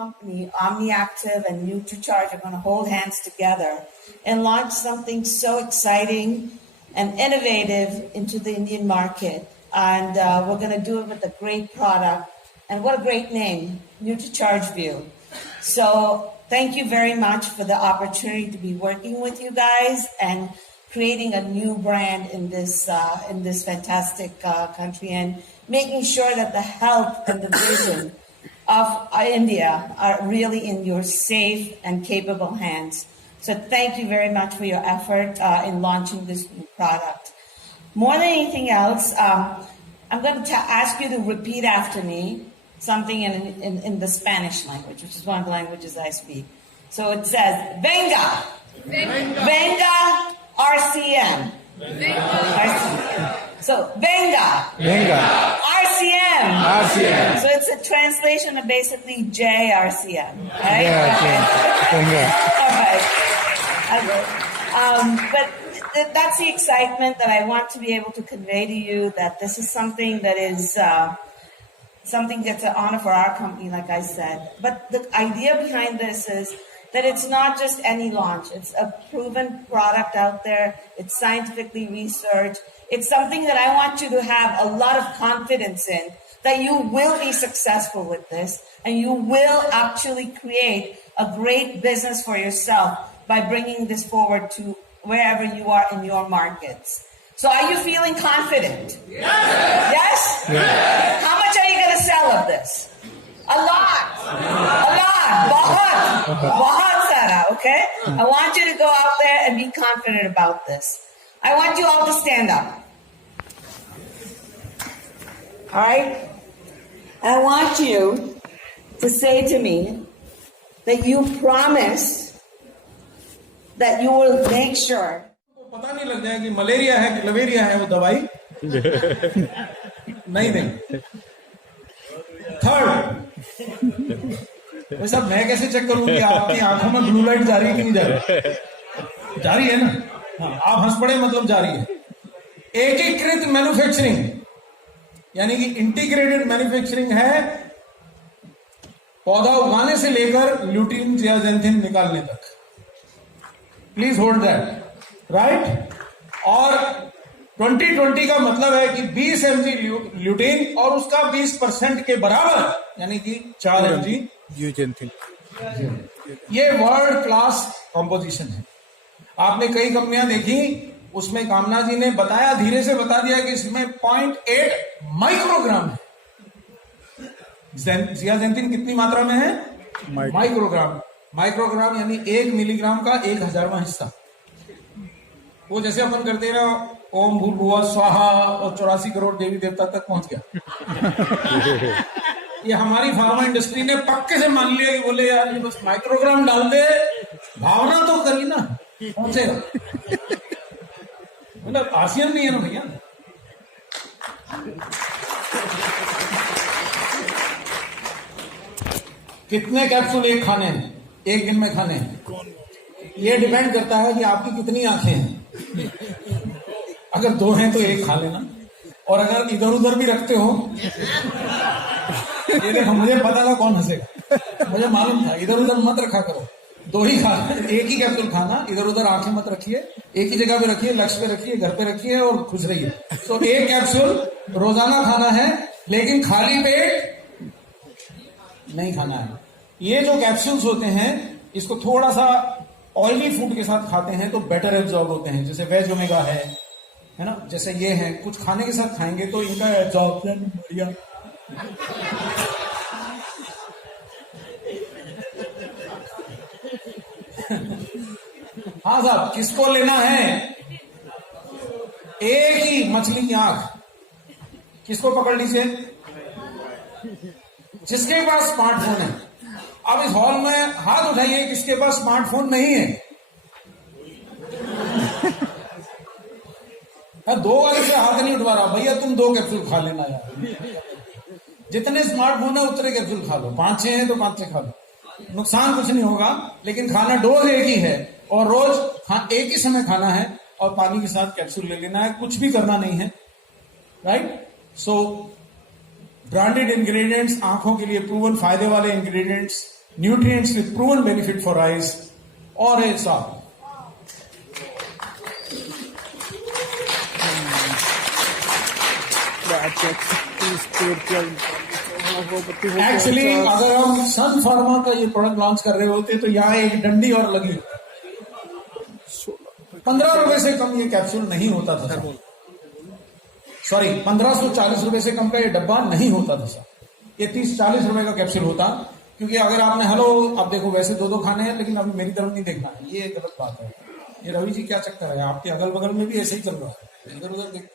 company, OmniActive and NutriCharge, are going to hold hands together and launch something so exciting and innovative into the Indian market. And we're going to do it with a great product. And what a great name, NutriCharge View. So thank you very much for the opportunity to be working with you guys and creating a new brand in this fantastic country, and making sure that the health and the vision of India are really in your safe and capable hands. So thank you very much for your effort in launching this new product. More than anything else, I'm going to ask you to repeat after me something in the Spanish language, which is one of the languages I speak. So it says, venga. Venga. Venga RCM. Venga. RCM. So, venga. Venga. RCM. RCM. So it's a translation of basically JRCM, right? Yeah, venga. All right. But that's the excitement that I want to be able to convey to you, that this is something that is something that's an honor for our company, like I said. But the idea behind this is that it's not just any launch. It's a proven product out there. It's scientifically researched. It's something that I want you to have a lot of confidence in, that you will be successful with this, and you will actually create a great business for yourself by bringing this forward to wherever you are in your markets. So are you feeling confident? Yes? Yes? Yes. How much are you going to sell of this? A lot. A lot. Bahut sara, okay? I want you to go out there and be confident about this. I want you all to stand up. All right? I want you to say to me that you promise that you will make sure. पता नहीं लग जाए कि malaria है कि लवेरिया है वो दवाई नहीं देंगे। थर्ड, साहब मैं कैसे चेक करूं कि आपकी आंखों में ब्लू लाइट जा रही है कि नहीं जा रही? जा रही है ना? हाँ, आप हंस पड़े मतलब जा रही है। एकीकृत मैन्युफैक्चरिंग यानी कि इंटीग्रेटेड मैन्युफैक्चरिंग है, पौधा उगाने से लेकर ल्यूटीन जियाजेंथिन निकालने तक। Please hold that, right? और 2020 का मतलब है कि 20 mg ल्यूटीन और उसका 20% के बराबर यानी कि 4 mg जियाजेंथिन। ये वर्ल्ड क्लास कॉम्पोजिशन है। आपने कई कंपनियां देखी, उसमें कामना जी ने बताया, धीरे से बता दिया कि इसमें 0.8 माइक्रोग्राम है। जियाजेंथिन कितनी मात्रा में है? माइक्रोग्राम। माइक्रोग्राम यानी 1 मिलीग्राम का 1,000वां हिस्सा। वो जैसे अपन करते हैं ना, ओम भूर्भुवः स्वाहा और 84 करोड़ देवी देवता तक पहुंच गया। ये हमारी फार्मा इंडस्ट्री ने पक्के से मान लिया कि बोले यार ये बस माइक्रोग्राम डाल दे, भावना तो करी ना, पहुंचेगा। मतलब आसियन नहीं है ना भैया। कितने कैप्सूल एक खाने हैं, एक दिन में खाने हैं, ये डिपेंड करता है कि आपकी कितनी आंखें हैं। अगर 2 हैं तो एक खा लेना, और अगर इधर उधर भी रखते हो, ये देखो मुझे पता था कौन हंसेगा, मुझे मालूम था, इधर उधर मत रखा करो, 2 ही खा, एक ही कैप्सूल खाना, इधर उधर आंखें मत रखिए, एक ही जगह पे रखिए, लक्ष्य पे रखिए, घर पे रखिए और खुश रहिए। तो एक कैप्सूल रोजाना खाना है, लेकिन खाली पेट नहीं खाना है। ये जो कैप्सूल्स होते हैं, इसको थोड़ा सा ऑयली फूड के साथ खाते हैं तो बेटर एब्जॉर्ब होते हैं, जैसे वेज ओमेगा है ना, जैसे ये है, कुछ खाने के साथ खाएंगे तो इनका एब्जॉर्प्शन बढ़िया। हाँ साहब, किसको लेना है? एक ही मछली की आंख, किसको पकड़ लीजिए? जिसके पास स्मार्टफोन है। अब इस हॉल में हाथ उठाइए किसके पास स्मार्टफोन नहीं है। 2 वाले से हाथ नहीं उठवा रहा, भैया तुम 2 कैप्सूल खा लेना यार। जितने स्मार्टफोन है उतने कैप्सूल खा लो, 5-6 हैं तो 5-6 खा लो, नुकसान कुछ नहीं होगा। लेकिन खाना डोज एक ही है और रोज एक ही समय खाना है और पानी के साथ कैप्सूल ले लेना है, कुछ भी करना नहीं है, राइट? सो ब्रांडेड इंग्रेडिएंट्स, आंखों के लिए प्रूवन फायदे वाले ingredients, nutrients with proven benefit for eyes, और ए साहब एक्चुअली अगर हम सन फार्मा का ये प्रोडक्ट लॉन्च कर रहे होते तो यहाँ एक डंडी और लगी, 15 रुपए से कम ये कैप्सूल नहीं होता था, सॉरी 1540 रुपए से कम का ये डब्बा नहीं होता था सर, ये 30-40 रुपए का कैप्सूल होता। क्योंकि अगर आपने हेलो अब देखो वैसे दो खाने हैं लेकिन अभी मेरी तरफ नहीं देखना है, ये गलत बात है। ये रवि जी क्या चक्कर है, आपके अगल बगल में भी ऐसे ही चल रहा है, इधर उधर देख।